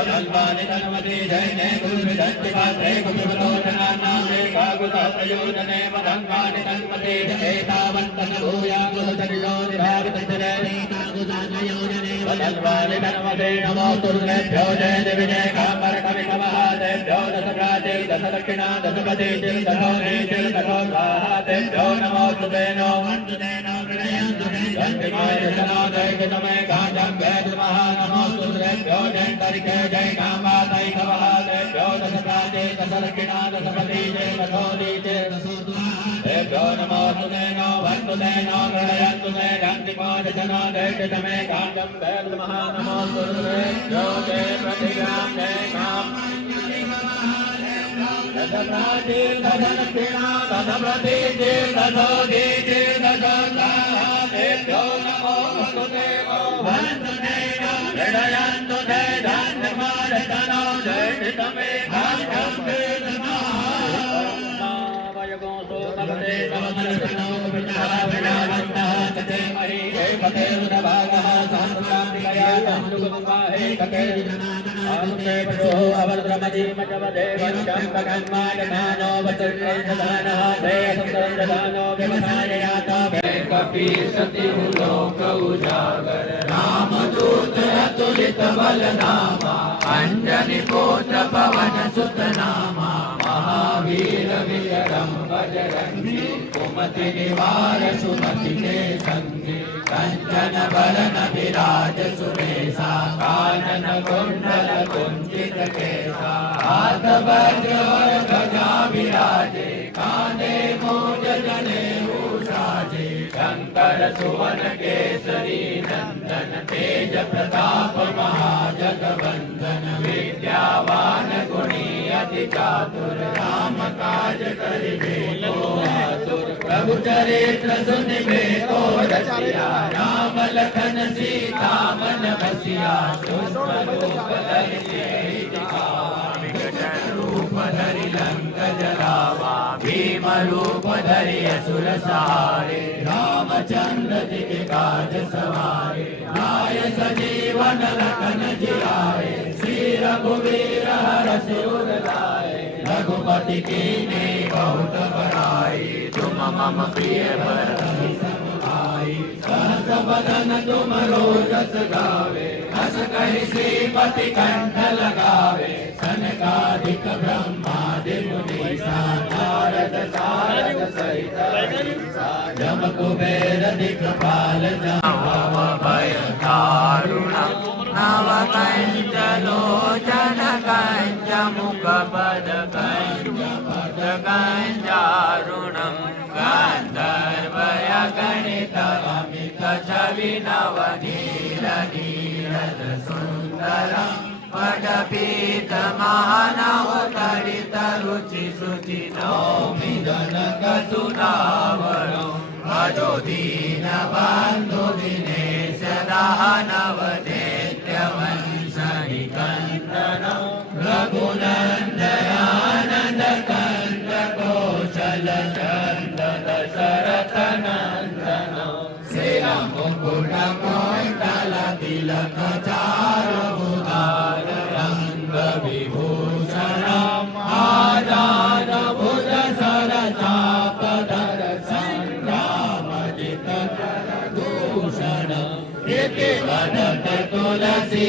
वदल्वानि तन्वते जय जय गुरुविदन्ति पात्रे गुरुविलोचनानामे काकुतप्रयोजने वदल्वानि तन्वते एतावन्तन भूया गुरुचरितो निधावितञ्जने काकुतानयोजने वदल्वानि तन्वते नमो तुर्भ्यो जय देवि जय कामरकविकमहादेभ्यो दशप्राचे दशदक्षिणा दशपदे चिरदशोने चिरदशो स्वाहादेभ्यो नमो तुतेनो वन्दुतेनो प्रणयन्तु वन्दिमायजनो दैवतमे काञ्चं वेदमः नमो तुर्भ्यो जय तरिके जय कामादैकमहादेभ्यो दशप्राचे दशदक्षिणा दशपदे चिरदशोने चिरदशो स्वाहादेभ्यो नमो तुतेनो वन्दुतेनो प्रणयन्तु मे वन्दिमायजनो दैवतमे काञ्चं वेदमः नमो तुर्भ्यो जय प्रतिग्राम जय काम दशप्राचे दशदक्षिणा दशप्रदे दशोदे दशोत्साहादेभ्यो नमो वसुदेवो वन्दुतेनो हृदयन्तु ते धन्यमारतनो जयितमे भाग्यं वेदमः वयगोसो भवते समनर्तनो विचारविनावन्तः तते महि हे पते उदभागः सहस्राब्दिकया तमुगुम्बाहे कते आमुते प्रसो अवद्रमदि मजवदे वंशं भगन्मायनानो वचर्णे सदानः ते सुन्दरदानो व्यवसाययातो कपि सति लोक उजागर रामदूत अतुलित बल नामा अंजनी पुत्र पवन सुत नामा महावीर विक्रम बजरंगी कुमति निवार सुमति के संगी कंचन बरन विराज सुरेशा कानन कुंडल कुंचित केसा हाथ वज्र और ध्वजा विराजे कांधे मूंज जनेऊ साजे शंकर सुवन केसरी नंदन तेज प्रताप महाजगवंदन विद्यावान गुणी अति चातुर राम काज करिबे को आतुर प्रभु चरित्र सुनिबे को रसिया राम लखन सीता मन बसिया सूक्ष्म रूप धरि सियहि दिखावा विकट रूप धरि लंक जलावा भीम रूप धरि असुर सहारे रामचंद्र जी के काज सवारे लाय सजीवन लखन जियाए श्री रघुवीर हरषि उर लाए रघुपति कीन्ही बहुत बड़ाई तुम मम प्रिय भरत समुझाई सहस बदन तुम रोजस गावे हस कहि श्रीपति कंठ लगावे सनकादिक ब्रह्मादि मुनीसा नारद सारद सहित जम कुबेर दिक्पाल जाव भय दारुणं नव कंच लोचन कंच मुख पद कंच कंचारुणं गान्धर्वय गणितमित छवि नवनील नीरद सुन्दरं पटपीत महानवतरित रुचि शुचि नौमि जनक सुनावरं भजो दीन बन्धु दिनेश दानव दैत्य वंश निकन्दनं रघुनन्दनानन्द कंद कौशल चन्दन शरथ नन्दनं श्रीराममुकुट कुण्डल तिलक चारुभुजार रंग विभूषणं आजाद भुज सर चाप धर संग्रामजित कर दूषणं इति वदत तुलसी